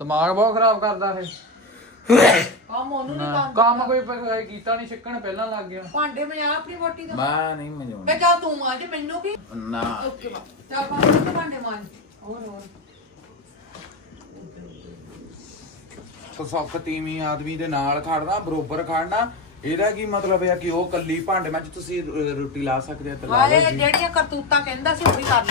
ਦਿਮਾਗ ਬਹੁਤ ਖਰਾਬ ਕਰਦਾ ਇਹ। ਕੰਮ ਉਹਨੂੰ ਨਹੀਂ ਕੰਮ ਕੰਮ ਕੋਈ ਪ- ਕੀਤਾ ਨਹੀਂ ਛਿੱਕਣ ਪਹਿਲਾਂ ਲੱਗ ਗਿਆ। ਭਾਂਡੇ ਮੈਂ ਆਪਣੀ ਵੋਟੀ ਦਾ। ਮੈਂ ਨਹੀਂ ਮਜਾਉਣਾ। ਮੈਂ ਜਾ ਤੂੰ ਮਾਂਜ ਮੈਨੂੰ ਕੀ? ਨਾ। ਓਕੇ ਬਾ ਚੱਲ ਭਾਂਡੇ ਤੇ ਭਾਂਡੇ ਮਾਂਜ ਹੋਰ ਹੋਰ। ਸੁੱਖ ਤੀਵੀਂ ਆਦਮੀ ਦੇ ਨਾਲ ਖੜਨਾ ਬਰੋਬਰ ਖੜਨਾ। ਇਹਦਾ ਕੀ ਮਤਲਬ ਹੈ ਕਿ ਉਹ ਕੱਲੀ ਭਾਂਡੇ ਵਿੱਚ ਤੁਸੀਂ ਰ- ਰੋਟੀ ਲਾ ਸਕਦੇ ਆ ਤੇ ਲਾ ਲਓ ਹਾਏ ਜੀ। ਜਿਹੜੀਆਂ ਕਰਤੂਤਾਂ ਕਹਿੰਦਾ ਸੀ ਉਹ ਵੀ ਕਰ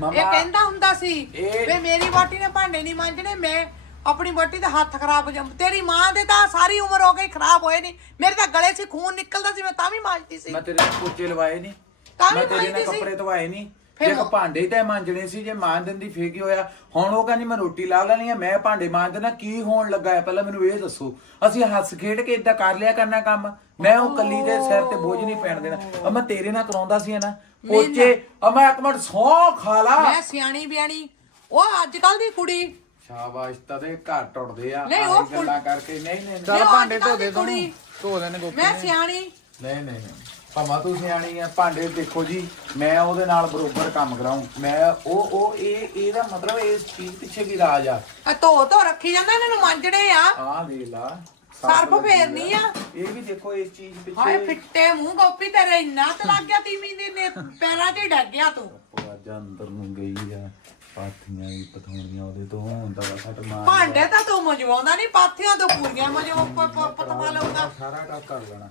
ਮਾਮਾ, ਇਹ ਕਹਿੰਦਾ ਹੁੰਦਾ ਸੀ ਇਹ- ਵੇ ਮੇਰੀ ਵੋਟੀ ਨੇ ਭਾਂਡੇ ਨਹੀਂ ਮਾਂਜਣੇ ਮੈਂ ਆਪਣੀ ਵੋਟੀ ਦੇ ਹੱਥ ਖਰਾਬ ਜੰਮ ਤੇਰੀ ਮਾਂ ਦੇ ਤਾਂ ਸਾਰੀ ਉਮਰ ਹੋ ਗਈ ਖਰਾਬ ਹੋਏ ਨਹੀਂ ਮੇਰੇ ਤਾਂ ਗਲੇ 'ਚ ਖੂਨ ਨਿਕਲਦਾ ਸੀ ਮੈਂ ਤਾਂ ਵੀ ਮਾਂਜਦੀ ਸੀ। ਮੈਂ ਤੇਰੇ ਨਾਲ ਪੋਚੇ ਲਵਾਏ ਨਹੀਂ ਤਾਂ ਵੀ ਮੈਂ ਤੇਰੇ ਨਾਲ ਮਾਂਜਦੀ ਸੀ। ਕੱਪੜੇ ਧਵਾਏ ਨਹੀਂ ਫਿਰ ਜੇ ਉਹ- ਭਾਂਡੇ ਤੇ ਮਾਂਜਣੇ ਸੀ ਜੇ ਮਾਂਜ ਦਿੰਦੀ ਫੇਰ ਕੀ ਹੋਇਆ? ਹੁਣ ਉਹ ਕਹਿੰਦੀ ਮੈਂ ਰੋਟੀ ਲਾ ਲੈਣੀ ਆ ਮੈਂ ਭਾਂਡੇ ਮਾਂਜ ਦੇਣਾ ਕੀ ਹੋਣ ਲੱਗਾ ਹੈ? ਪਹਿਲਾਂ ਮੈਨੂੰ ਇਹ ਦੱਸੋ। ਅਸੀਂ ਹੱਸ ਖੇਡ ਕੇ ਇਦਾਂ ਕਰ ਲਿਆ ਕਰਨਾ ਕੰਮ? ਮੈਂ ਉਹ ਕੱਲੀ ਦੇ ਸਿਰ ਤੇ ਬੋਝ ਨਹੀਂ ਪੈਣ ਦੇਣਾ। ਆ ਮੈਂ ਤੇਰੇ ਨਾਲ ਕਰਾਉਂਦਾ ਸੀ ਨਾ ਪੋਚੇ ਆ ਮੈਂ ਇੱਕ ਮਿੰਟ ਸੌ ਖਾ ਲਾ। ਮੈਂ ਸਿਆਣੀ ਬਿਆਣੀ। ਉਹ ਅੱਜ ਕੱਲ ਦੀ ਕੁੜੀ। ਸ਼ਾਬਾਸ਼ ਤਦੇ ਘਰ ਟੁੱਟਦੇ ਆ। ਨਹੀਂ, ਉਹ ਆਹੀ ਗੱਲਾਂ ਕਰਕੇ। ਨਹੀਂ ਨਹੀਂ ਨਹੀਂ। ਚੱਲ ਉਹ ਭਾਂਡੇ ਧੋ ਦੇ ਦੀ ਤੂੰ। ਕੁੜੀ। ਧੋ ਦੇਣੇ ਗੋਪੀ ਮੈਂ ਨੇ। ਸਿਆਣੀ। ਨਹੀਂ ਨਹੀਂ ਨਹੀਂ। ਭਾਵੇਂ ਤੂੰ ਸਿਆਣੀ ਆ ਭਾਂਡੇ ਦੇਖੋ ਜੀ। ਮੈਂ ਉਹਦੇ ਨਾਲ ਬਰੋਬਰ ਕੰਮ ਕਰਾਉਂ। ਮੈਂ ਉਹ ਉਹ ਇਹ ਇਹਦਾ ਮਤਲਬ ਇਸ ਚੀਜ਼ ਪਿੱਛੇ ਵੀ ਰਾਜ ਆ? ਆ ਧੋ ਧੋ ਰੱਖੀ ਜਾਂਦਾ ਇਹਨਾਂ ਨੂੰ ਮਾਂਜਣੇ ਆ। ਆਹ ਦੇ ਲਾ। ਸਰਫ ਫੇਰਨੀ ਆ। ਇਹ ਵੀ ਦੇਖੋ ਇਸ ਚੀਜ਼ ਹਾਏ ਪਿੱਛੇ ਫਿੱਟੇ ਮੂੰਹ ਗੋਪੀ ਤੇਰੇ ਇੰਨਾ ਤੇ ਲੱਗ ਗਿਆ ਤੀਵੀਂ ਦੇ ਨੇ ਪੈਰਾਂ 'ਚ ਡੱਗ ਗਿਆ ਤੂੰ। ਅੱਜ ਅੰਦਰ ਨੂੰ ਗਈ ਆ ਪਾਥੀਆਂ ਵੀ ਪਥਾਉਣੀਆਂ ਉਹਦੇ ਤੋਂ ਹੁੰਦਾ ਵਾ ਸੱਟ ਮਾਰ ਭਾਂਡੇ ਤਾਂ ਤੂੰ ਮਜਵਾਉਂਦਾ ਨਹੀਂ ਪਾਥੀਆਂ ਤੋਂ ਪੂਰੀਆਂ ਮਜਵਾ ਪਤਵਾ ਲਊਗਾ ਸਾਰਾ ਕੰਮ ਕਰ ਲੈਣਾ।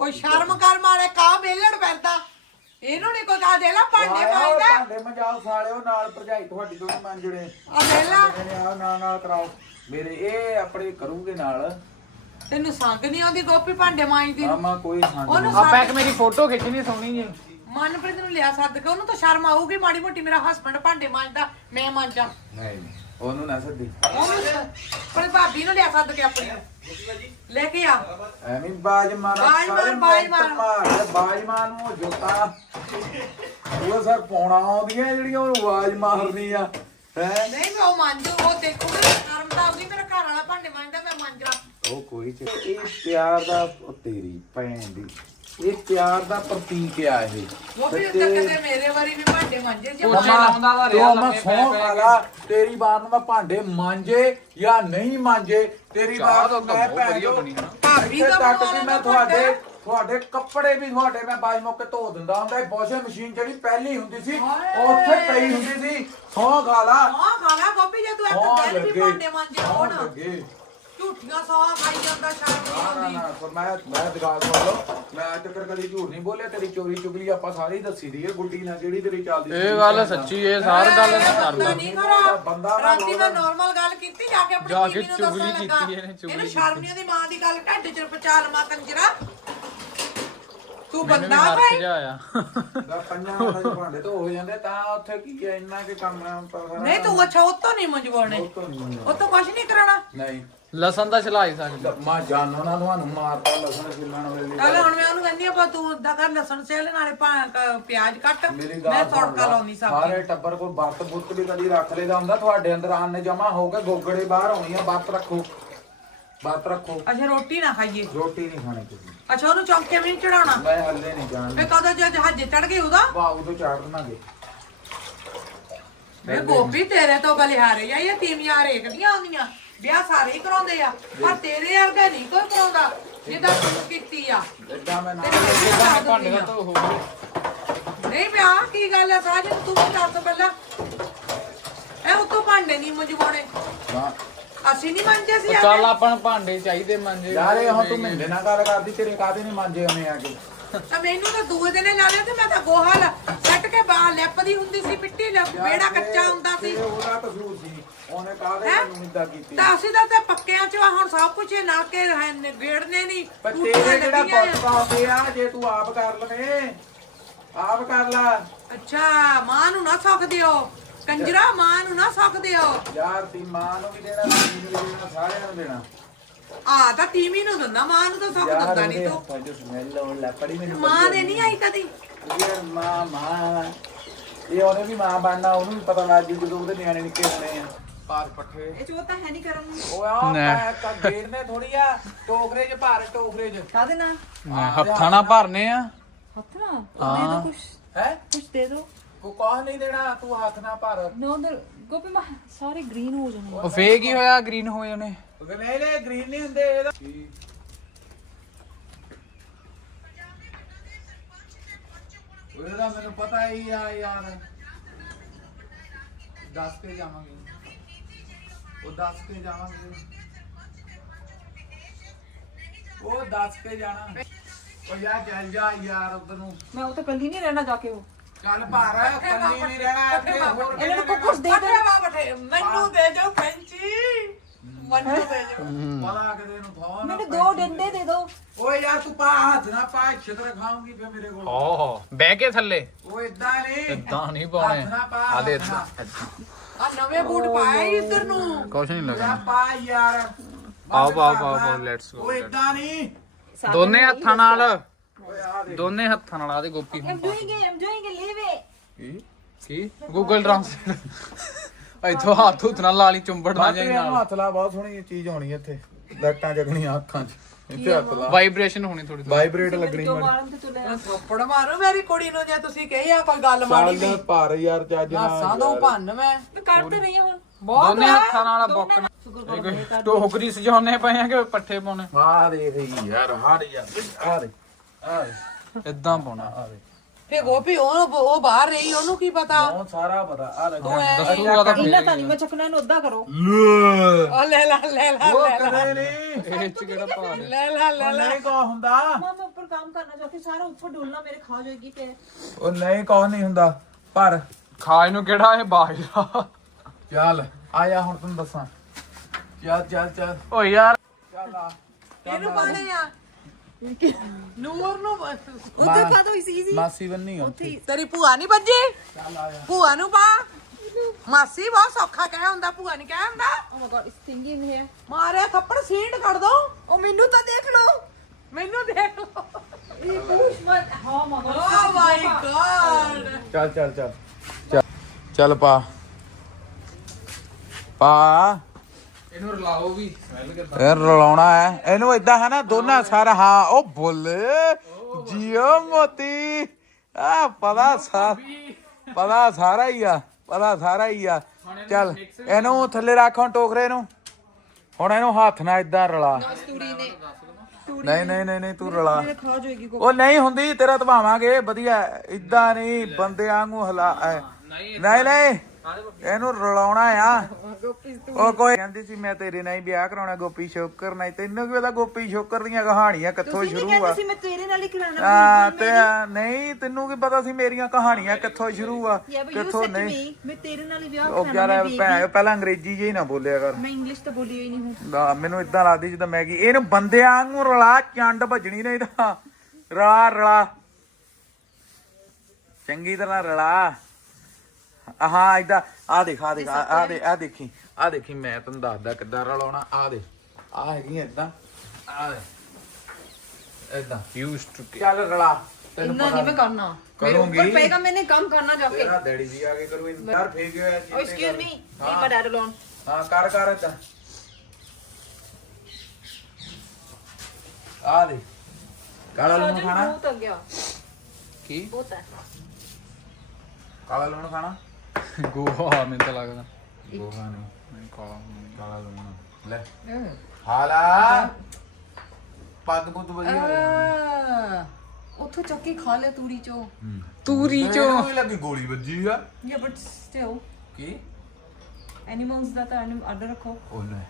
ਕੋਈ ਸ਼ਰਮ ਕਰ ਮਾਰੇ ਕਾ ਮੇਲੜ ਪੈਂਦਾ ਇਹਨੂੰ ਨਹੀਂ ਕੋਈ ਆ ਦੇ ਲਾ ਭਾਂਡੇ ਆਏ ਭਾਂਡੇ ਮਜਾਓ ਸਾਲਿਓ ਨਾਲ ਭਰਜਾਈ ਤੁਹਾਡੀ ਤੋਂ ਮੰਜੜੇ ਆ ਵੇਲਾ। ਆ ਨਾਲ ਨਾਲ ਕਰਾਓ। ਮੇਰੇ ਇਹ ਆਪਣੇ ਕਰੂਗੇ ਨਾਲ। ਤੈਨੂੰ ਸੰਗ ਨਹੀਂ ਆਉਂਦੀ ਗੋਪੀ ਭਾਂਡੇ ਮਾਂਜਦੀ ਨੂੰ। ਮਾਮਾ ਕੋਈ ਸੰਗ ਉਹਨੂੰ ਨਹੀਂ ਆਪਾਂ ਇੱਕ ਮੇਰੀ ਫੋਟੋ ਖਿੱਚਣੀ ਸੋਹਣੀ ਜੀ। ਮਨਪ੍ਰੀਤ ਨੂੰ ਲਿਆ ਸੱਦ ਕੇ ਉਹਨੂੰ ਤਾਂ ਸ਼ਰਮ ਆਊਗੀ ਮਾੜੀ ਮੋਟੀ ਮੇਰਾ ਹਸਬੰਡ ਭਾਂਡੇ ਮਾਂਜਦਾ ਮੈਂ ਮਾਂਜਾਂ। ਨਹੀਂ ਨਹੀਂ, ਉਹਨੂੰ ਨਾ ਸੱਦੀ। ਉਹਨੂੰ ਪਰ ਭਾਬੀ ਨੂੰ ਲਿਆ ਸੱਦ ਕੇ ਆਪਣੀ। ਲੈ ਕੇ ਆ। ਐਵੇਂ ਬਾਜ ਮਾਰ ਬਾਜ ਮਾਰ, ਬਾਜ ਮਾਰ। ਮਾਰ ਬਾਜ ਮਾਰ ਨੂੰ ਜੋਤਾ। ਉਹ ਸਰ ਪੌਣਾ ਆਉਂਦੀਆਂ ਜਿਹੜੀਆਂ ਉਹ ਆਵਾਜ਼ ਮਾਰਨੀ ਆ। ਹੈ? ਨਹੀਂ ਮੈਂ ਉਹ ਮਾਂਜੂ ਉਹ ਦੇਖੂਗੀ ਸ਼ਰਮ ਤਾਂ ਆਉਂਦੀ ਮੇਰਾ ਘਰ ਵਾਲਾ ਭਾਂਡੇ ਮਾਂਜਦਾ ਮੈਂ ਮਾਂਜਾਂ ਉਹ ਕੋਈ ਚ ਇਹ ਪਿਆਰ ਦਾ ਉਹ ਤੇਰੀ ਭੈਣ ਦੀ। ਇਹ ਪਿਆਰ ਦਾ ਪ੍ਰਤੀਕ ਆ ਇਹ। ਉਹ ਵੀ ਉੱਤੇ ਕਦੇ ਮੇਰੇ ਵਾਰੀ ਵੀ ਭਾਂਡੇ ਮਾਂਜੇ ਜੇ ਪੋਚੇ ਮਾਂ- ਲਾਉਂਦਾ ਵਾ ਤੂੰ ਰਿਆ ਮੈਂ ਲੰਮੇ ਸੌਂ ਪੈ ਪੈ ਖਾਲਾ ਤੇਰੀ ਬਾਤ ਨੂੰ ਮੈਂ ਭਾਂਡੇ ਮਾਂਜੇ ਜਾਂ ਨਹੀਂ ਮਾਂਜੇ ਤੇਰੀ ਚਾਹ ਬਾਤ ਤਾਂ ਮੈਂ ਬਹੁਤ ਭੈਣ ਵਧੀਆ ਨਾ। ਭਾਬੀ ਇੱਥੇ ਦਾ ਤੱਕ ਮੈਂ ਤੁਹਾਡੇ। ਤੁਹਾਡੇ ਕੱਪੜੇ ਵੀ ਤੁਹਾਡੇ ਮੈਂ ਬਾਜ ਮੌਕੇ ਧੋ ਦਿੰਦਾ ਹੁੰਦਾ। ਵਾਸ਼ਿੰਗ ਮਸ਼ੀਨ ਜਿਹੜੀ ਪਹਿਲੀ ਹੁੰਦੀ ਸੀ ਹਾਏ। ਉੱਥੇ ਪਈ ਹੁੰਦੀ ਸੀ। ਸੌਂ ਖਾਲਾ ਹਾਂ ਖਾਣਾ ਗੋਪੀ ਜੇ ਤੂੰ ਇੱਕ ਸੌਂ ਦਿਨ ਵੀ ਲੱਗੇ। ਭਾਂਡੇ ਮਾਂਜੇ ਸੌਂ ਹੋਣ। ਲੱਗੇ। ਝੂਠੀਆਂ ਸੌਂ ਖਾਈ ਜਾਂਦਾ ਸ਼ਰਮ ਨਹੀਂ ਨਾ ਨਾ ਆਉਂਦੀ। ਨਾ ਪਰ ਮੈਂ ਮੈਂ ਦਿਖਾ ਸੁਣ ਲਓ ਮੈਂ ਅੱਜ ਤੱਕ ਕਦੀ ਝੂਠ ਨਹੀਂ ਬੋਲਿਆ ਤੇਰੀ ਚੋਰੀ ਚੁਗਲੀ ਆਪਾਂ ਸਾਰੀ ਦੱਸੀ ਦੀ ਹੈ। ਗੁੱਡੀ ਨਾਲ ਜਿਹੜੀ ਤੇਰੀ ਚੱਲਦੀ ਸੀ। ਇਹ ਗੱਲ ਸੱਚੀ ਇਹ ਸਾਰ ਗੱਲ ਇਹ ਕਰਦਾ ਬੰਦਾ ਨਹੀਂ ਬੰਦਾ ਖਰਾ ਨਾ ਰਾਤੀ ਮੈਂ ਬੋਲਦਾ। ਨਾਰਮਲ ਗੱਲ ਕੀਤੀ ਜਾ ਕੇ ਆਪਣੀ ਬੀਵੀ ਦੱਸਣ ਚੁਗਲੀ ਲੱਗਾ। ਕੀਤੀ ਇਹਨੇ, ਚੁਗਲੀ ਇਹਨੂੰ ਸ਼ਰਮ ਨਹੀਂ ਮਾਂ ਦੀ ਗੱਲ ਢੱਡ ਚ ਪਚਾ ਲਮਾ ਕੰਜਰਾ। ਤੂੰ ਬੰਦਾ ਆਇਆ ਦਾ ਪੰਜਾਂ ਚ ਭਾਂਡੇ ਤੋਂ ਹੋ ਜਾਂਦੇ ਤਾਂ ਉੱਥੇ ਕੀ ਹੈ ਇੰਨਾ ਕਿ ਕੰਮ ਹੈ ਪਰ ਨਹੀਂ ਤੂੰ ਅੱਛਾ ਉਹ ਤੋਂ ਨਹੀਂ ਮਜਵਾਉਣੇ। ਉਹ ਤੋਂ ਨਹੀਂ ਉਹ ਤੋਂ ਕੁਝ ਨਹੀਂ ਕਰਾਉਣਾ? ਨਹੀਂ। ਲਸਣ ਦਾ ਚਲਾਈ ਸਕਦਾ ਮਾਂ ਜਾਨੋ ਨਾ ਤੁਹਾਨੂੰ ਮਾਰਦਾ ਲਸਣ ਛਿੱਲਣ ਵੇਲੇ ਚੱਲ ਹੁਣ ਮੈਂ ਉਹਨੂੰ ਕਹਿੰਦੀ ਆ ਪਰ ਤੂੰ ਏਦਾਂ ਕਰ ਲਸਣ ਸੇਲ ਨਾਲੇ ਪਾ- ਕ- ਪਿਆਜ਼ ਕੱਟ। ਮੇਰੀ ਮੈਂ ਸੁਣ ਤੜਕਾ ਲਾ। ਲਾਉਣੀ ਸਾਰੇ ਸਬਜ਼ੀ ਟੱਬਰ ਕੋਲ ਬੱਤ ਬੁੱਤ ਵੀ ਕਦੀ ਰੱਖ ਲੇਦਾ ਹੁੰਦਾ ਤੁਹਾਡੇ ਅੰਦਰ ਅੰਨ ਜਮਾ ਹੋ ਕੇ ਗੋਗੜੇ ਬਾਹਰ ਆਉਣੀ ਆ ਬੱਤ ਰੱਖੋ। ਬੱਤ ਰੱਖੋ। ਅੱਛਾ ਰੋਟੀ ਨਾ ਖਾਈਏ। ਰੋਟੀ ਨਹੀਂ ਖਾਣੀ ਤੁਸੀਂ। ਅੱਛਾ ਉਹਨੂੰ ਚੌਂਕੇ ਵੀ ਨਹੀਂ ਚੜਾਉਣਾ ਮੈਂ ਹੱਲੇ ਨਹੀਂ ਜਾਣ ਵੇ ਕਦੋਂ ਜਦ ਹੱਜੇ ਚੜ ਗਈ ਉਹਦਾ? ਵਾਹ ਉਦੋਂ ਚਾੜ ਦਵਾਂਗੇ ਵੇ ਗੋਪੀ ਤੇਰੇ ਤੋਂ ਬਲਿਹਾਰੇ ਆ ਇਹ ਤੀਵੀਆਂ ਰੇਕਦੀਆਂ ਆਉਂਦੀਆਂ। ਵਿਆਹ ਸਾਰੇ ਹੀ ਕਰਾਉਂਦੇ ਆ। ਪਰ ਤੇਰੇ ਵਰਗਾ ਨਹੀਂ ਕੋਈ ਕਰਾਉਂਦਾ। ਜਿੱਦਾਂ ਤੂੰ ਕੀਤੀ ਆ। ਏਦਾਂ ਮੈਂ ਨਾ ਤੇਰੇ ਵਰਗੇ ਭਾਂਡੇ ਬਣਾ ਭਾਂਡੇ ਦਾ ਦਿੰਦੀਆਂ। ਧੋ ਹੋ ਗਏ ਨਹੀਂ ਵਿਆਹ ਕੀ ਗੱਲ ਹੈ ਸਾਜ ਤੂੰ ਵੀ ਦੱਸ ਪਹਿਲਾਂ। ਇਹ ਉਤੋਂ ਭਾਂਡੇ ਨਹੀਂ ਮਜਵਾਉਣੇ। ਨਾ। ਅਸੀਂ ਨਹੀਂ ਮੰਜੇ ਸੀ ਚੱਲ ਆਪਾਂ ਨੂੰ ਭਾਂਡੇ ਚਾਹੀਦੇ ਮੰਜੇ ਯਾਰ ਇਹ ਹੁਣ ਤੂੰ ਮਹੀਨੇ ਨਾਲ ਗੱਲ ਕਰਦੀ ਤੇਰੇ ਕਾਦੇ ਨਹੀਂ ਮਾਂਜੇ ਆਉਣੇ ਆ ਕੇ ਤਾਂ ਮੈਨੂੰ ਤਾਂ ਦੂਏ ਦਿਨੇ ਲਾ ਲਿਆ ਤੇ ਮੈਂ ਤਾਂ ਗੋਹਾ ਸੱਟ ਕੇ ਬਾਹਰ ਲਿਪਦੀ ਹੁੰਦੀ ਸੀ ਮਿੱਟੀ ਲਿਪ ਬੇੜਾ ਕੱਚਾ ਹੁੰਦਾ ਸੀ। ਤੇਰੇ ਉਹਦਾ ਕਸੂਰ ਸੀ ਉਹਨੇ ਕਾਦੇ ਹੈਂ? ਤੈਨੂੰ ਇਦਾਂ ਕੀਤੀ? ਤਾਂ ਅਸੀਂ ਤਾਂ ਤੇ ਪੱਕਿਆਂ ਚ ਆ, ਹੁਣ ਸਭ ਕੁਝ ਨਾਲ ਕੇ ਰਹੇ ਨੇ, ਗੇੜਨੇ ਨਹੀਂ ਪਰ ਤੇਰੇ ਜਿਹੜਾ ਆ। ਪਾਉਂਦੇ ਆ ਜੇ ਤੂੰ ਆਪ ਕਰ ਲਵੇਂ। ਆਪ ਕਰ ਲੈ। ਅੱਛਾ ਮਾਂ ਨੂੰ ਨਾ ਸੁੱਖ ਦਿਓ। ਕੰਜਰਾ ਮਾਂ ਨੂੰ ਨਾ ਸੁੱਖ ਦਿਓ। ਯਾਰ ਤੀ ਮਾਂ ਨੂੰ ਵੀ ਦੇਣਾ ਤੀਵੀਂ ਨੂੰ ਵੀ ਦੇਣਾ ਸਾਰਿਆਂ ਨੂੰ ਦੇਣਾ। ਆ ਤਾਂ ਤੀਵੀਂ ਨੂੰ ਦਿੰਦਾ ਮਾਂ ਨੂੰ ਤਾਂ ਸੁੱਖ ਯਾਰ ਦਿੰਦਾ ਨਹੀਂ ਤੂੰ ਹੱਥਾਂ 'ਚ ਸਮੈਲ ਆਉਣ ਲੱਗ ਪੜੀ ਮੈਨੂੰ ਮਾਂ ਦੇ ਨਹੀਂ। ਆਈ ਕਦੀ। ਯਾਰ ਮਾਂ ਮਾਂ। ਇਹ ਉਹਨੇ ਵੀ ਮਾਂ ਬਣਨਾ ਉਹਨੂੰ ਵੀ ਪਤਾ ਲੱਗ ਜੂ ਜਦੋਂ ਉਹਦੇ ਨਿਆਣੇ ਨਿੱਕੇ ਹੋਣੇ ਆ। ਪਾਰ ਪੱਠੇ। ਇਹ ਚੋ ਤਾਂ ਹੈ ਨਹੀਂ ਕਰਨ ਨੂੰ। ਉਹ ਆ ਨਾ। ਪਾ ਗੇੜਨੇ ਥੋੜੀ ਆ ਟੋਕਰੇ 'ਚ ਭਰ ਟੋਕਰੇ 'ਚ। ਕਾਦੇ ਨਾ ਮੈਂ ਹੱਥਾਂ ਨਾਲ ਭਰਨੇ ਆ। ਹੱਥ ਨਾ ਹਾਂ। ਕੁਛ ਹੈ? ਕੁਛ ਦੇ ਦੋ। ਕੋ ਕਾਹ ਨਹੀਂ ਦੇਣਾ? ਤੂੰ ਹੱਥ ਨਾ ਭਰ। ਨੋ ਦਰ ਗੋਪੀ ਮਾ ਸਾਰੇ ਗ੍ਰੀਨ ਹੋ ਜਾਣਗੇ ਉਹ ਫੇਕ ਹੀ ਹੋਇਆ ਗ੍ਰੀਨ ਹੋ ਜਾਣੇ ਨਹੀਂ ਨਹੀਂ ਗ੍ਰੀਨ ਨਹੀਂ ਹੁੰਦੇ ਇਹਦਾ ਉਹਦਾ ਮੈਨੂੰ ਪਤਾ ਹੀ ਆ ਯਾਰ। ਦੱਸ ਕੇ ਜਾਵਾਂਗੇ। ਉਹ ਦੱਸ ਕੇ ਜਾਵਾਂਗੇ। ਉਹ ਦੱਸ ਕੇ ਜਾਣਾ। ਉਹ ਯਾਰ ਚੱਲ ਜਾ ਯਾਰ ਉਧਰ ਨੂੰ। ਮੈਂ ਉਹ ਤਾਂ ਕੱਲੀ ਨਹੀਂ ਰਹਿਣਾ ਜਾ ਕੇ ਉਹ। ਚੱਲ ਭਾਰਾ ਕੰਨੀ ਨਹੀਂ ਰਹਿਣਾ ਇੱਥੇ ਹੋਰ ਇਹਨਾਂ ਨੂੰ ਕੁਝ ਦੇ ਦੇ ਬਠੇ ਮੈਨੂੰ ਦੇ ਜਾਓ ਫੈਂਚੀ ਮੈਨੂੰ ਦੇ ਜਾਓ ਪਤਾ ਕਿਤੇ ਨੂੰ ਥਾਂ ਨਾ ਮੈਨੂੰ ਦੋ ਡੰਡੇ ਦੇ ਦਿਓ ਓਏ ਯਾਰ ਤੂੰ ਪਾ ਹੱਥ ਨਾ ਪਾ ਛਿੱਤਰ ਖਾਉਂਗੀ ਫੇ ਮੇਰੇ ਕੋਲ। ਓਹ ਬਹਿ ਕੇ ਥੱਲੇ। ਉਹ ਇਦਾਂ ਨਹੀਂ। ਇਦਾਂ ਨਹੀਂ ਪਾਉਣੇ। ਹੱਥ ਨਾ ਪਾ ਆ ਦੇ। ਆ ਨਵੇਂ ਬੂਟ ਪਾਏ ਇੱਧਰ ਨੂੰ। ਕੁਛ ਨਹੀਂ ਯਾਰ ਲੱਗਣਾ ਪਾ ਯਾਰ। ਪਾਓ, ਪਾਓ, ਪਾਓ, let's go, ਉਹ ਇਦਾਂ ਨਹੀਂ। ਦੋਨੇ ਹੱਥਾਂ ਨਾਲ। ਦੋਨੇ ਹੱਥਾਂ ਨਾਲ ਆ ਦੇ ਗੋਪੀ ਹੁਣ I'm doing it I'm doing it leave it ਕੀ। ਕੀ? ਗੂਗਲ ਟ੍ਰਾਂਸਲੇਟ ਇੱਥੋਂ ਹੱਥ ਹੁੱਥ ਨਾਲ ਲਾ ਲਈ ਚੁੰਬੜ ਨਾ ਜਾਈ ਨਾਲ। ਹੱਥ ਲਾ ਬਹੁਤ ਸੋਹਣੀ ਚੀਜ਼ ਹੋਣੀ ਇੱਥੇ। ਲੱਟਾਂ ਜਗਣੀਆਂ ਅੱਖਾਂ 'ਚ। ਇੱਥੇ ਹੱਥ ਲਾ। ਵਾਈਬ੍ਰੇਸ਼ਨ ਹੋਣੀ ਥੋੜੀ ਵਾਈਬ੍ਰੇਟ ਲੱਗਣੀ ਤੇ ਤੁਲੇ ਥੱਪੜ ਮਾਰੋ ਮੇਰੀ ਕੁੜੀ ਨੂੰ ਜੇ ਤੁਸੀਂ ਕਹੀ ਆ ਕੋਈ ਗੱਲ ਮਾੜੀ ਚੱਲ ਨਹੀਂ ਭਾਰ ਯਾਰ ਚੱਜ ਹਾਸਾ ਦੋ ਭੰਨ ਮੈਂ। ਮੈਂ ਕੱਢ ਤੇ ਰਹੀ ਹਾਂ ਹੁਣ। ਬਹੁਤ ਦੋਨੇ ਹੱਥਾਂ ਨਾਲ ਬੁੱਕਣਾ ਸ਼ੁਕਰ ਕਰੋ ਟੋਕਰੀ ਸਜਾਉਣੇ ਪਏ ਆ ਕਿ ਪੱਠੇ ਪਾਉਣੇ? ਆ ਦੇਖ ਯਾਰ ਹੜ ਯਾਰ ਆ ਦੇ ਆ ਦੇ ਇਦਾਂ ਪਾਉਣਾ। ਫੇ ਗੋਪੀ ਉਹ ਉਹ ਬਾਹਰ ਰਹੀ ਉਹਨੂੰ ਕੀ ਪਤਾ? ਉਹ ਸਾਰਾ ਪਤਾ। ਆ ਲੈ ਦੱਸੂਗਾ ਤਾਂ ਇੰਨਾ ਤਾਂ ਨਹੀਂ ਮੈਂ ਚੱਕਣਾ ਇਹਨੂੰ ਅੱਧਾ ਕਰੋ। ਲੈ। ਲੈ ਲੈ ਲੈ ਉਹ ਲੈ ਕਦੇ ਨਹੀਂ। ਇਹ ਚ ਕਿਹੜਾ ਪਾ ਲੈ ਲੈ ਲੈ ਲੈ। ਨਹੀਂ ਕੋ ਹੁੰਦਾ। ਮਾਂ ਮੈਂ ਉੱਪਰ ਕੰਮ ਕਰਨਾ ਚਾਹਤੀ ਸਾਰਾ ਉੱਪਰ ਡੋਲਣਾ ਮੇਰੇ ਖਾ ਜਾਏਗੀ ਤੇ। ਉਹ ਨਹੀਂ ਕੋ ਨਹੀਂ ਹੁੰਦਾ। ਪਰ ਖਾਏ ਨੂੰ ਕਿਹੜਾ ਇਹ ਬਾਜਰਾ ਚੱਲ ਆਇਆ ਹੁਣ ਤੈਨੂੰ ਦੱਸਾਂ। ਚੱਲ ਚੱਲ ਚੱਲ। ਓ ਯਾਰ। ਚੱਲ ਆ। ਇਹਨੂੰ ਪਾਣੇ ਆ। ਨੂਰ ਨੂੰ ਉੱਥੇ ਪਾ ਦੋ ਇਸੀ ਇਸੀ ਮਾਸੀ ਬੰਨੀ ਉੱਥੇ ਤੇਰੀ ਭੂਆ ਨਹੀਂ ਵੱਜੀ ਭੂਆ ਨੂੰ ਪਾ। ਮਾਸੀ ਬਹੁਤ ਸੌਖਾ ਕਹਿ ਹੁੰਦਾ ਭੂਆ ਨਹੀਂ ਕਹਿ ਹੁੰਦਾ। ਓ my god is thing in here ਮਾਰਿਆ ਥੱਪੜ ਸੀਂਡ ਕੱਢ ਦੋ। ਉਹ ਮੈਨੂੰ ਤਾਂ ਦੇਖ ਲਓ। ਮੈਨੂੰ ਦੇਖ ਲਓ। ਇਹ ਪੁੱਛ ਮਾਈ ਓ ਚੱਲ ਚੱਲ ਚੱਲ ਚੱਲ। ਪਾ ਪਾ। ਇਹਨੂੰ ਰਲਾਓ ਵੀ ਸਮੈਲ ਕਰਦਾ ਇਹ ਰਲਾਉਣਾ ਹੈ। ਇਹਨੂੰ ਇਦਾਂ ਹੈ ਨਾ ਦੋਨਾਂ ਸਾਰਾ ਹਾਂ ਉਹ ਬੋਲੇ। ਜੀਓ ਮੋਤੀ। ਆ ਪਤਾ ਸਾ ਪਤਾ ਸਾਰਾ ਹੀ ਆ ਪਤਾ ਸਾਰਾ ਹੀ ਆ। ਚੱਲ ਇਹਨੂੰ ਥੱਲੇ ਰੱਖ ਹੁਣ ਟੋਕਰੇ ਨੂੰ। ਹੁਣ ਇਹਨੂੰ ਹੱਥ ਨਾਲ ਇਦਾਂ ਰਲਾ। ਤੂੜੀ ਨੇ। ਨਹੀਂ ਨਹੀਂ ਨਹੀਂ ਨਹੀਂ ਤੂੰ ਰਲਾ। ਉਹ ਨਹੀਂ ਹੁੰਦੀ ਤੇਰਾ ਧਵਾਵਾਂਗੇ। ਵਧੀਆ ਇਦਾਂ ਨਹੀਂ ਬੰਦੇ ਵਾਂਗੂ ਹਲਾ। ਨਹੀਂ ਨਹੀਂ। ਇਹਨੂੰ ਰਲਾਉਣਾ ਆ। ਉਹ ਕੋਈ ਕਹਿੰਦੀ ਸੀ ਮੈਂ ਤੇਰੇ ਨਾਲ ਹੀ ਵਿਆਹ ਕਰਾਉਣਾ ਗੋਪੀ ਸ਼ੋਕਰ ਨਾਲ। ਹੀ। ਤੈਨੂੰ ਕੀ ਪਤਾ ਗੋਪੀ ਸ਼ੋਕਰ ਦੀਆਂ ਕਹਾਣੀਆਂ ਕਿੱਥੋਂ ਤੁਸੀਂ ਸ਼ੁਰੂ ਕਹਿੰਦੇ ਆ ਸੀ ਮੈਂ ਤੇਰੇ ਨਾਲ ਹੀ ਤੇ ਨਹੀਂ ਤੈਨੂੰ ਕੀ ਪਤਾ ਸੀ ਮੇਰੀਆਂ ਕਹਾਣੀਆਂ ਕਿੱਥੋਂ ਸ਼ੁਰੂ ਆ ਯਾ ਬਈ ਯੂ ਕਿੱਥੋਂ ਸੈਡ ਨਹੀਂ। ਮੀ ਮੈਂ ਤੇਰੇ ਨਾਲ ਹੀ ਵਿਆਹ ਉਹ ਯਾਰ ਮੈਂ ਭੈਣ ਪਹਿਲਾਂ ਅੰਗਰੇਜ਼ੀ ਜਿਹੀ ਨਾ ਬੋਲਿਆ ਕਰ। ਮੈਂ ਇੰਗਲਿਸ਼ ਤਾਂ ਬੋਲੀ ਹੀ ਨਹੀਂ ਹੂੰ ਨਾ ਮੈਨੂੰ ਇਦਾਂ ਲੱਗਦੀ ਜਿੱਦਾਂ ਮੈਗੀ ਇਹਨੂੰ ਬੰਦਿਆਂ ਵਾਂਗੂ ਰਲਾ ਚੰਡ ਭੱਜਣੀ ਨਹੀਂ ਤਾਂ ਰਲਾ ਰਲਾ। ਚੰਗੀ ਤਰ੍ਹਾਂ ਰਲਾ। ਹਾਂ ਇਦਾਂ ਆ ਦੇਖ ਆ ਦੇਖ ਆ ਦੇ ਆ ਦੇਖੀ। ਆ ਦੇਖੀ ਮੈਂ ਤੈਨੂੰ ਦੱਸਦਾ ਕਿੱਦਾਂ ਰਲਾਉਣਾ। ਆ ਦੇ ਆ ਹੈਗੀ ਇਦਾਂ ਆ ਦੇ ਇਦਾਂ ਯੂਜ਼ਡ ਟੂ ਚੱਲ ਰਲਾ? ਤੈਨੂੰ ਇੰਨਾ ਨਹੀਂ ਮੈਂ ਕਰਨਾ। ਮੇਰੇ ਕਰੂੰਗੀ। ਉੱਪਰ ਪਏਗਾ ਮੈਨੇ ਕੰਮ ਕਰਨਾ ਜਾ ਕੇ। ਤੇਰਾ ਡੈਡੀ ਵੀ ਆ ਕੇ ਕਰੂ ਇੰਤਜ਼ਾਰ ਫੇਕ ਹੋਇਆ ਓ excuse me my dad alone ਹਾਂ। ਕਰ ਕਰ ਏਦਾਂ। ਆ ਦੇ ਕਾਲਾ ਲੂਣ ਖਾਣਾ? ਬਹੁਤ ਆ ਗਿਆ। ਕੀ? ਬਹੁਤ ਹੈ ਕਾਲਾ ਲੂਣ ਖਾਣਾ? ਗੋਹਾ ਮੈਨੂੰ ਤਾਂ ਲੱਗਦਾ ਗੋਹਾ ਨਹੀਂ ਨਹੀਂ ਕਾਲਾ ਕਾਲਾ ਲੂਣ ਲੈ ਹਾਲਾ ਪੱਗ ਪੁੱਤ ਵਧੀਆ ਹੋਇਆ ਉੱਥੋਂ ਚੱਕ ਕੇ ਖਾ ਲੈ ਤੂੜੀ ਚੋਂ ਤੂਰੀ ਮੈਨੂੰ ਵੀ ਲੱਗੀ ਗੋਲੀ ਵੱਜੀ ਆ ਯਾ ਬਟ ਸਟਿਲ ਕੀ ਐਨੀਮਲਸ ਦਾ ਤਾਂ ਆਰਡਰ ਰੱਖੋ ਉਹ ਲੈ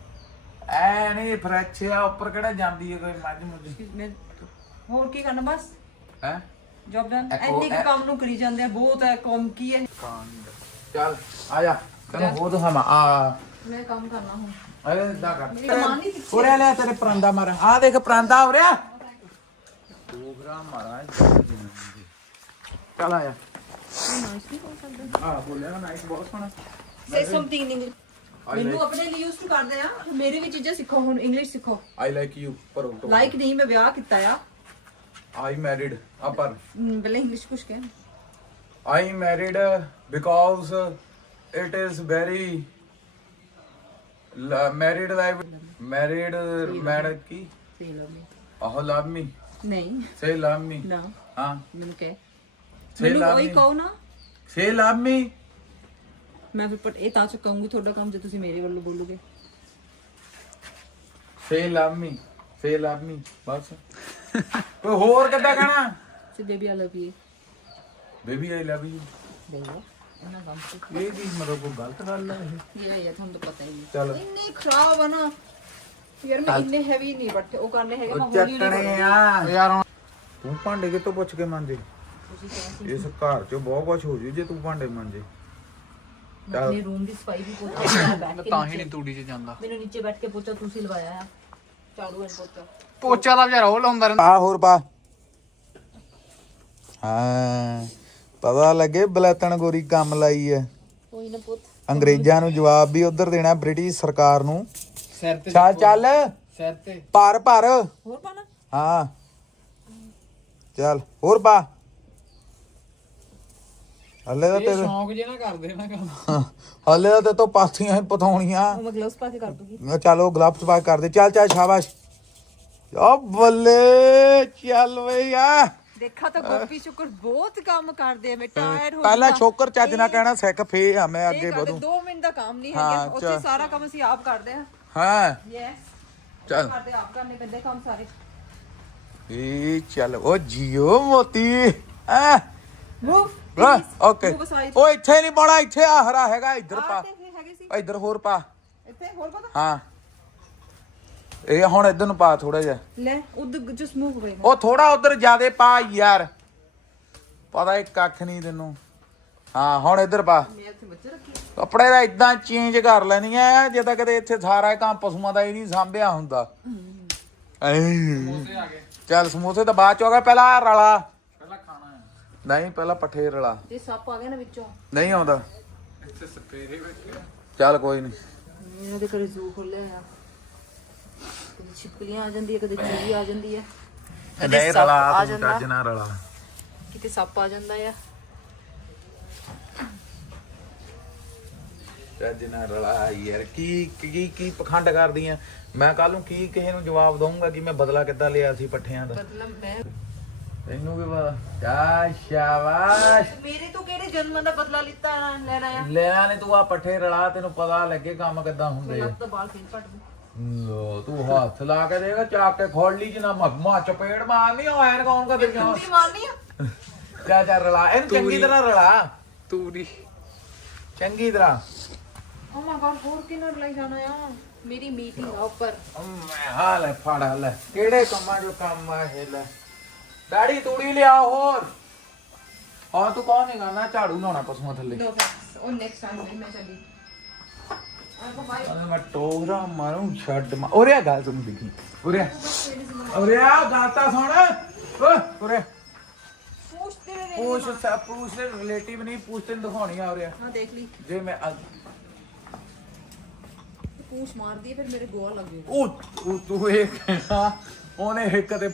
ਐ ਨਹੀਂ ਫਰੈਸ਼ ਆ ਉੱਪਰ ਕਿਹੜਾ ਜਾਂਦੀ ਹੈ ਕੋਈ ਮੱਝ ਮੁੱਝ ਮੈਂ ਹੋਰ ਕੀ ਕਰਨਾ ਬਸ ਹੈ ਜੌਬ ਡਨ ਐਨੀ ਕੰਮ ਨੂੰ ਕਰੀ ਜਾਂਦੇ ਆ ਬਹੁਤ ਹੈ ਕੰਮ ਕੀ ਹੈ ਚੱਲ ਆ ਜਾ। ਤੈਨੂੰ ਹੋ ਦੋ ਹਮਾ ਆ। ਮੈਂ ਕੰਮ ਕਰਨਾ ਹੁਣ। ਅਰੇ ਇਦਾਂ ਕਰ। ਉਰੇ ਲੈ ਤੇਰੇ ਪਰਾਂਦਾ ਮਾਰ। ਆ ਦੇਖ ਪਰਾਂਦਾ ਉਰਿਆ ਪ੍ਰੋਗਰਾਮ ਮਾਰਾ ਚੱਲ ਆਇਆ ਆ ਬੋਲਿਆ ਨਾ ਨਾਈਸ ਬਹੁਤ ਸੋਹਣਾ। ਸੇ ਸਮਥਿੰਗ ਇਨ ਇੰਗਲਿਸ਼ ਮੈਨੂੰ ਆਪਣੇ ਲਈ ਯੂਜ਼ ਟੂ ਕਰਦੇ ਆ। ਮੇਰੇ ਵੀ ਚੀਜ਼ਾਂ ਸਿੱਖੋ ਹੁਣ ਇੰਗਲਿਸ਼ ਸਿੱਖੋ। ਆਈ ਲਾਈਕ ਯੂ ਪਰ ਲਾਈਕ ਨਹੀਂ ਮੈਂ ਵਿਆਹ ਕੀਤਾ ਆ। ਆਈ ਮੈਰਿਡ ਅਪਰ ਹਮ, ਪਹਿਲੇ ਇੰਗਲਿਸ਼ ਕੁਝ ਕਹਿ I married because it is very married life married mad Ki say love me ah love me ਨਹੀਂ ਸੇ ਲਵ ਮੀ ਨਾ ਹਾਂ ਮੈਨੂੰ ਕਹਿ ਸੇ ਲਵ ਮੀ ਕਹੋ ਨਾ ਸੇ ਲਵ ਮੀ ਮੈਂ ਫਿਰ ਇਹ ਤਾਂ ਚੁੱਕਾਂਗੀ ਤੁਹਾਡਾ ਕੰਮ ਜੇ ਤੁਸੀਂ ਮੇਰੇ ਵੱਲੋਂ ਬੋਲੋਗੇ ਫੇ ਲਵ ਮੀ ਫੇ ਲਵ ਮੀ ਬਸ ਕੋਈ ਹੋਰ ਕਿੱਦਾਂ ਕਹਣਾ say baby I love you baby I love you ਦੇਖੋ ਇਹਨਾਂ ਕੰਮ ਤੇ ਇਹ ਕੀ ਮਤਲਬ ਕੋਈ ਗਲਤ ਗੱਲ ਹੈ ਇਹ? ਇਹ ਇਹ ਤੁਹਾਨੂੰ ਤਾਂ ਪਤਾ ਹੀ ਨਹੀਂ ਚੱਲ। ਇੰਨੇ ਖਰਾਬ ਆ ਨਾ। ਯਾਰ ਮੈਂ ਇੰਨੇ ਹੈਵੀ ਨਹੀਂ ਬਟ ਉਹ ਕਰਨੇ ਹੈਗੇ ਮੈਂ ਉਹ ਹੌਲੀ ਹੌਲੀ ਚੱਟਣੇ ਆ। ਯਾਰ ਹੁਣ ਤੂੰ ਭਾਂਡੇ ਕਿੱਥੋਂ ਪੁੱਛ ਕੇ ਮਾਂਜੇ? ਤੁਸੀਂ ਕਿਹਾ ਇਸ ਘਰ 'ਚ ਬਹੁਤ ਕੁਝ ਹੋ ਜੂ ਜੇ ਤੂੰ ਭਾਂਡੇ ਮਾਂਜੇ। ਮੈਂ ਆਪਣੇ ਰੂਮ ਦੀ ਸਫ਼ਾਈ ਵੀ ਪੋਚਾ ਲਾਇਆ ਬੈਠ ਕੇ ਤਾਂ ਹੀ। ਨਹੀਂ ਤੂੜੀ 'ਚ ਜਾਂਦਾ। ਮੈਨੂੰ ਨੀਚੇ ਬੈਠ ਕੇ ਪੋਚਾ ਤੁਸੀਂ ਲਵਾਇਆ ਆ। ਝਾੜੂ ਐਂ ਪੋਚਾ। ਪੋਚਾ ਦਾ ਵਿਚਾਰਾ ਉਹ ਲਾਉਂਦਾ ਰਹਿੰਦਾ। ਆ ਹੋਰ ਪਾ। ਹਾਂ। ਪਤਾ ਲੱਗੇ ਬਲੈਤਣ ਗੋਰੀ ਕੰਮ ਲਾਈ ਐ। ਕੋਈ ਨਾ ਪੁੱਤ। ਅੰਗਰੇਜ਼ਾਂ ਨੂੰ ਜਵਾਬ ਵੀ ਉਧਰ ਦੇਣਾ ਬ੍ਰਿਟਿਸ਼ ਸਰਕਾਰ ਨੂੰ। ਸਿਰ ਤੇ ਚੱਲ ਚੱਲ। ਸਿਰ ਤੇ। ਭਰ ਭਰ। ਹੋਰ ਪਾਣਾ ਹਾਂ। ਚੱਲ ਹੋਰ ਪਾ। ਹਲੇ ਤਾਂ ਇਹ ਤੇਰੇ ਸ਼ੌਂਕ ਜੇ ਨਾ ਕਰਦੇ ਨਾ ਕੰਮ। ਹਲੇ ਤਾਂ ਤੇ ਤੋਂ ਪਾਥੀਆਂ ਹੀ ਪਥਾਉਣੀਆਂ। ਉਹ ਮੈਂ ਗਲਵਸ ਪਾ ਕੇ ਕਰ ਦੂੰਗੀ। ਮੈਂ ਚਲੋ ਗਲਵਸ ਪਾ ਕੇ ਕਰ ਦੇ। ਚੱਲ ਚੱਲ ਸ਼ਾਬਾਸ਼। ਓ ਬੱਲੇ ਚੱਲ ਬਈ ਆ। ਦੇਖਾ ਤਾਂ ਗੋਪੀ ਸ਼ੁਕਰ ਬਹੁਤ ਕੰਮ ਕਰਦੇ ਆ ਮੈਂ ਟਾਇਰ ਹੋ ਪਹਿਲਾਂ। ਛੋਕਰ ਚੱਜ ਨਾ ਕਹਿਣਾ ਸਿੱਖ ਫੇ ਆ ਮੈਂ ਅੱਗੇ ਵਧੂ। 2 ਮਿੰਟ ਦਾ ਕੰਮ ਨਹੀਂ ਹੈਗਾ ਉੱਥੇ। ਸਾਰਾ ਕੰਮ ਅਸੀਂ ਆਪ ਕਰਦੇ ਆ। ਹਾਂ। ਯੈਸ ਚੱਲ। ਕਰਦੇ ਆਪ ਕਰਨੇ ਪੈਂਦੇ ਕੰਮ ਸਾਰੇ। ਇਹ ਚੱਲ ਓ ਜੀਓ ਮੋਤੀ ਆ ਮੂਵ ਓਕੇ. ਓ ਇੱਥੇ ਨਹੀਂ ਪਾਉਣਾ ਇੱਥੇ ਆ ਹਰਾ ਹੈਗਾ ਇੱਧਰ ਪਾ। ਇੱਧਰ ਹੋਰ ਪਾ। ਇੱਥੇ ਹੋਰ ਪਤਾ ਹਾਂ। ਇਹ ਹੁਣ ਇੱਧਰ ਨੂੰ ਪਾ ਥੋੜਾ ਜਿਹਾ। ਲੈ ਉਧਰ ਜਸ ਮੂਵ ਹੋਏ ਉਹ ਥੋੜਾ ਉਧਰ ਜਿਆਦੇ ਪਾ ਯਾਰ। ਪਤਾ ਇਹ ਕੱਖ ਨਹੀਂ ਤੈਨੂੰ। ਹਾਂ ਹੁਣ ਇੱਧਰ ਪਾ। ਮੈਂ ਇੱਥੇ ਬੱਚੇ ਰੱਖੀ ਕੱਪੜੇ ਦਾ ਇਦਾਂ ਚੇਂਜ ਕਰ ਲੈਣੀਆਂ ਆ ਜੇ ਤਾਂ ਕਦੇ ਇੱਥੇ ਸਾਰਾ ਕੰਮ ਪਸ਼ੂਆਂ ਦਾ ਹੀ ਨਹੀਂ ਸਾਂਭਿਆ ਹੁੰਦਾ। ਐ। ਆ ਗਏ ਚੱਲ ਸਮੋਸੇ ਤਾਂ ਬਾਅਦ ਚ ਪਹਿਲਾਂ ਆਹ ਰਲਾ। ਪਹਿਲਾਂ ਖਾਣਾ ਹੈ। ਨਹੀਂ ਪਹਿਲਾਂ ਪੱਠੇ ਰਲਾ। ਤੇ ਸੱਪ ਆ ਗਿਆ ਨਾ ਵਿੱਚੋਂ। ਨਹੀਂ ਆਉਂਦਾ। ਇੱਥੇ ਸਪੇਰੇ ਬੈਠੇ ਚੱਲ ਕੋਈ ਨਹੀਂ। ਇਹਨਾਂ ਦੇ ਘਰੇ ਜ਼ੂ ਖੋਲਿਆ ਆ। ਕਦੇ ਛਿਪਕਲੀਆਂ ਆ ਜਾਂਦੀ ਹੈ ਕਦੇ ਚੀੜੀ ਆ ਜਾਂਦੀ ਹੈ। ਰਲਾ ਆ ਜਾਂਦਾ। ਰਲਾ। ਕਿਤੇ ਸੱਪ ਆ ਜਾਂਦਾ ਆ। ਨਾਲ ਰਲਾ ਯਾਰ ਕੀ ਕੀ ਕੀ ਪਖੰਡ ਕਰਦੀਆਂ ਮੈਂ ਕੱਲ ਨੂੰ ਕੀ ਕਿਸੇ ਨੂੰ ਜਵਾਬ ਦਊਂਗਾ ਕਿ ਮੈਂ ਬਦਲਾ ਕਿੱਦਾਂ ਲਿਆ ਸੀ ਪੱਠਿਆਂ ਦਾ? ਮਤਲਬ ਮੈਂ ਤੈਨੂੰ ਕੀ ਪਤਾ? ਚਾ ਸ਼ਾਬਾਸ਼। ਮੇਰੇ ਤੋਂ ਕਿਹੜੇ ਜਨਮ ਦਾ ਬਦਲਾ ਲਿੱਤਾ ਲੈਣਾ ਆ? ਲੈਣਾ ਨੇ ਤੂੰ ਆ ਪੱਠੇ ਰਲਾ ਤੈਨੂੰ ਪਤਾ ਲੱਗੇ ਕੰਮ ਕਿੱਦਾਂ ਹੁੰਦੇ ਆ। ਲੱਤ ਦਾ ਬਾਲ ਫੇਰ ਪੱਟ ਦੂੰ ਲੋ ਤੂੰ ਹੱਥ ਲਾ ਕੇ ਦੇਗਾ ਚਾਕ ਕੇ ਖੋਲ ਲਈ ਜਨਾ ਮਾ ਚਪੇੜ ਮਾਰਨੀ ਉਹ ਐਨ ਕੌਣ ਕਾ ਦੇ ਗਿਆ ਕੁੰਡੀ ਮਾਰਨੀ ਆ? ਚਾ ਚਾ ਰਲਾ। ਇਹਨੂੰ ਚੰਗੀ ਤਰ੍ਹਾਂ ਰਲਾ। ਤੂੜੀ ਚੰਗੀ ਤਰ੍ਹਾਂ। ਓ ਮਾਈ ਗॉड ਹੋਰ ਕਿੰਨਾ ਲਈ ਜਾਣਾ ਆ? ਮੇਰੀ ਮੀਟਿੰਗ ਆ ਉੱਪਰ। ਮੈਂ ਹਾਲ ਹੈ ਫੜ ਲੈ। ਕਿਹੜੇ ਕੰਮਾਂ ਜੋ ਕੰਮ ਆ ਇਹ ਲੈ। ਡੈਡੀ ਤੂੜੀ ਲਿਆ ਹੋਰ। ਹਾਂ ਤੂੰ ਕੌਣ ਨਹੀਂ ਕਰਨਾ ਝਾੜੂ ਲਾਉਣਾ ਪਸ਼ੂਆਂ ਥੱਲੇ। ਨੋ ਉਹ ਨੈਕਸਟ ਟਾਈਮ ਮੈਂ ਚੱਲੀ। ਆ ਮੈਂ ਟੋਗਰਾ ਮਾਰੂ ਛੱਡ ਮਾ ਉਰੇ ਆ ਗੱਲ ਸੁਣ ਦੇਖੀ ਉਰੇ ਆ। ਉਰੇ ਆ ਗੱਲ ਤਾਂ ਸੁਣ ਓਏ ਉਰੇ ਆ। ਪੂਛ ਤੇਰੇ ਨੇ ਪੂਛ ਸਾ ਪੂਛ ਦੇ ਰਿਲੇਟਿਵ ਨਹੀਂ ਪੂਛ ਤੈਨੂੰ ਦਿਖਾਉਣੀ ਆ ਉਰੇ ਆ। ਹਾਂ ਦੇਖ ਲਈ ਜੇ ਮੈਂ ਅੱਗ- ਪੂਛ ਮਾਰਦੀ ਹੈ ਫਿਰ ਮੇਰੇ ਗੋਆ ਲੱਗ ਜਾਏਗਾ ਉਹ ਉਹ ਤੂੰ ਇਹ ਕਹਿਣਾ ਉਹਨੇ ਇੱਕ ਤੇ